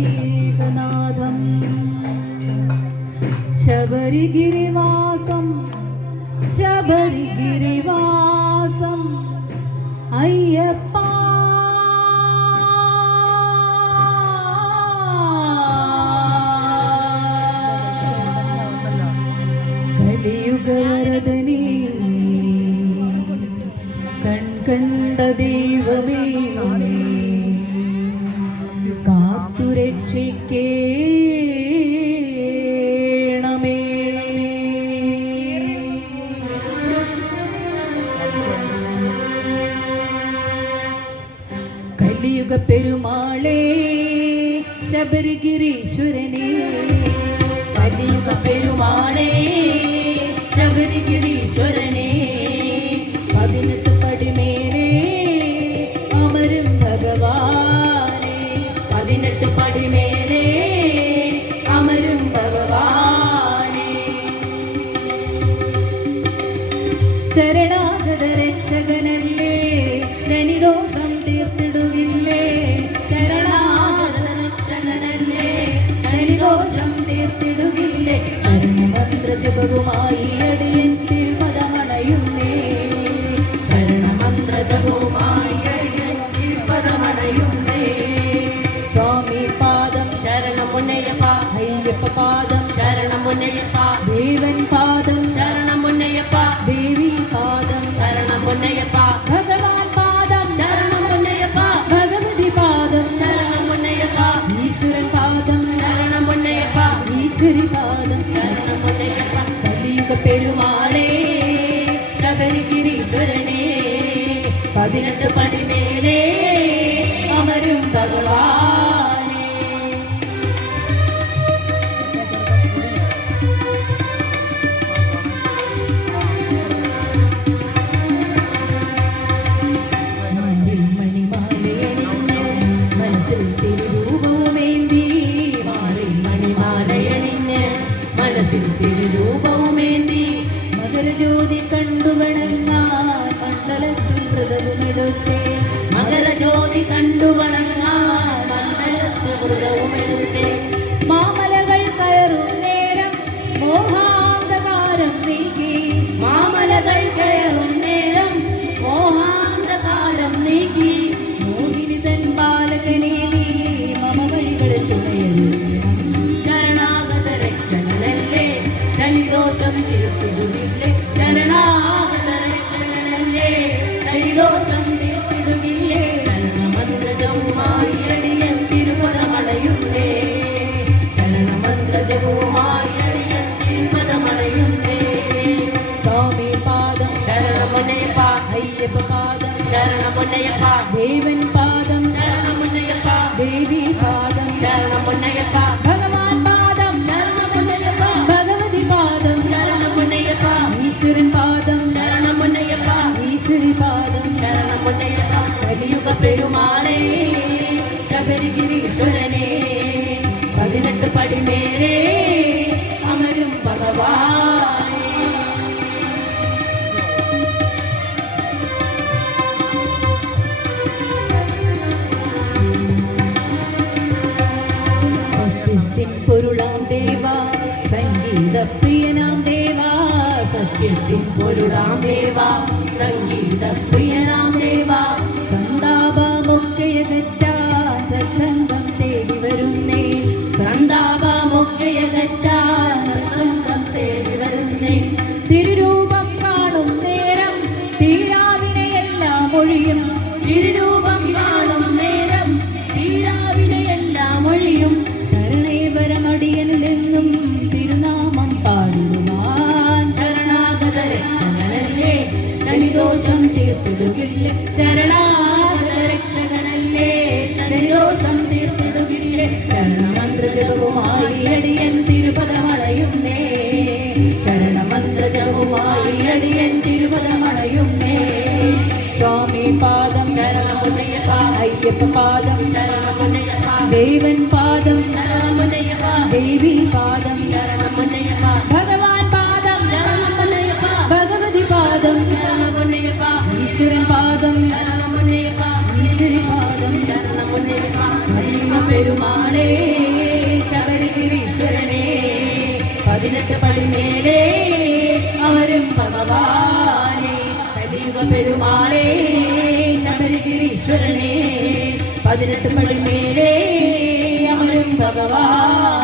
സർവലോകീകനാഥം ശബരിഗിരിവാസം ശബരിഗിരിവാസം അയ്യപ്പ കലിയുഗവരദനേ കണ്ട ദൈവമേ കാത്തുരക്ഷിക്കേണമേ. കലിയുഗ പെരുമാളേ ശബരിഗിരീശ്വരനേ കലിയുഗ പെരുമാളേ ശബരിഗിരീശ്വരനേ 18 പടിമേലേ അമരും ഭഗവാനേ 18 പടിമേലേ അമരും ഭഗവാനേ ശരണാഗത രക്ഷകനല്ലേ ശനിദോഷം തീർത്തിടുകില്ലേ ശരണാഗത രക്ഷകനല്ലേ ശനിദോഷം തീർത്തിടുകില്ലേ ശരണമന്ത്ര ജപവുമായി അടിയൻ തിരുപദമണയുന്നേ ശരണമന്ത്ര ജപവുമായി അടിയൻ തിരുപദമണയുന്നേ സ്വാമി പാദം ശരണമുന്നയപ്പ അയ്യപ്പ പാദം ശരണമുന്നയപ്പ ദേവൻ പാദം ശരണമുന്നയപ്പ ദേവി പാദം ശരണമുന്നയപ്പ ഭഗവാൻ പാദം ശരണമുന്നയപ്പ ഭഗവതി പാദം ശരണമുന്നയപ്പ ഈശ്വരൻ പാദം ശരണമുന്നയപ്പ ഈശ്വരി പാദം ശരണമുന്നയപ്പ കലിയുഗ പെരുമാളേ ശബരിഗിരീശ്വരനേ 18 പടിമേലേ അമരും ഭഗവാനേ. മണിമാലയണിഞ്ഞ് മനസ്സിൽ തിരുരൂപവുമേന്തി മാറിൽ മണിമാലയണിഞ്ഞ് മനസ്സിൽ തിരുരൂപവുമേന്തി മകരജ്യോതി കണ്ടുവണങ്ങാൻ മണ്ഡലത്തിൽ വ്രതവുമെടുത്തേ മകരജ്യോതി കണ്ടുവണങ്ങാൻ മണ്ഡലത്തിൽ വ്രതവുമെടുത്തേ മാമലകൾ കയറും നേരം മോഹാന്ധകാരം നീക്കി മാമലകൾ കയറും നേരം മോഹാന്ധകാരം നീക്കി മോഹിനിതൻ ബാലകനേ നീ മമ വഴികളിൽ തുണയരുത് ശരണാഗത രക്ഷകനല്ലേ ശനിദോഷം തീർത്തിടുകില്ലേ ശരണാഗത രക്ഷകനല്ലേ ശനിദോഷം തീർത്തിടുകില്ലേ ശരണമന്ത്രജവുമായി അടിയൻ തിരുപദമണയുന്നേ ശരണമന്ത്രജവുമായി അടിയൻ തിരുപദമണയുന്നേ സ്വാമി പാദം ശരണമുന്നയപ്പ അയ്യപ്പ പാദം ശരണമുന്നയപ്പ ദേവൻ പാദം ശരണമുന്നയപ്പ ദേവി പാദം ശരണമുന്നയപ്പ ഭഗവാൻ പാദം ശരണമുന്നയപ്പ ഭഗവതി പാദം ശരണമുന്നയപ്പ ഈശ്വരൻ പാദം ശരണമുന്നയപ്പ ഈശ്വരി പാദം ശരണമുന്നയപ്പ കലിയുഗ പെരുമാളേ ശബരിഗിരീശ്വരനേ 18 പടിമേലേ അമരും ഭഗവാനേ. സത്യത്തിൻ പൊരുളാം ദേവാ സംഗീതപ്രിയനാം ദേവാ സത്യത്തിൻ പൊരുളാം ദേവാ സംഗീതപ്രിയനാം ദേവാ സന്താപമൊക്കെയകറ്റാൻ സത്സംഗം തേടി വരുന്നേ സന്താപമൊക്കെയകറ്റാൻ സത്സംഗം തേടി വരുന്നേ തിരുരൂപം കാണും നേരം തീരാവിനെയെല്ലാം ഒഴിയും തിരുരൂപം കാണും നേരം തീരാവിനെയെല്ലാം ഒഴിയും കരുണേപരമടിയനിലെന്നും തിരുനാമം പാടുവാൻ ശരണാഗത രക്ഷകനല്ലേ ശനിദോഷം തീർത്തിടുകില്ലേ ശരണാഗത രക്ഷകനല്ലേ ശനിദോഷം തീർത്തിടുകില്ലേ ശരണമന്ത്രജപവുമായി അടിയൻ തിരുപദമണയുന്നേ ശരണമന്ത്രജപവുമായി അടിയൻ തിരുപദമണയുന്നേ സ്വാമി പാദം ശരണമുന്നയപ്പ അയ്യപ്പ പാദം ശരണമുന്നയപ്പ ദേവൻ പാദം ശരണമുന്നയപ്പ ദേവി പാദം ശരണമുന്നയപ്പ ഭഗവാൻ പാദം ശരണമുന്നയപ്പ ഭഗവതി പാദം ശരണമുന്നയപ്പ ഈശ്വരൻ പാദം ശരണമുന്നയപ്പ ഈശ്വരി പാദം ശരണമുന്നയപ്പ പെരുമാളേ ശബരിഗിരീശ്വരനെ 18 പടിമേലെ അവരും ഭഗവാനെ കലിയുഗ പെരുമാളേ ശബരിഗിരീശ്വരനെ 18 പടിമേലെ അവരും ഭഗവാൻ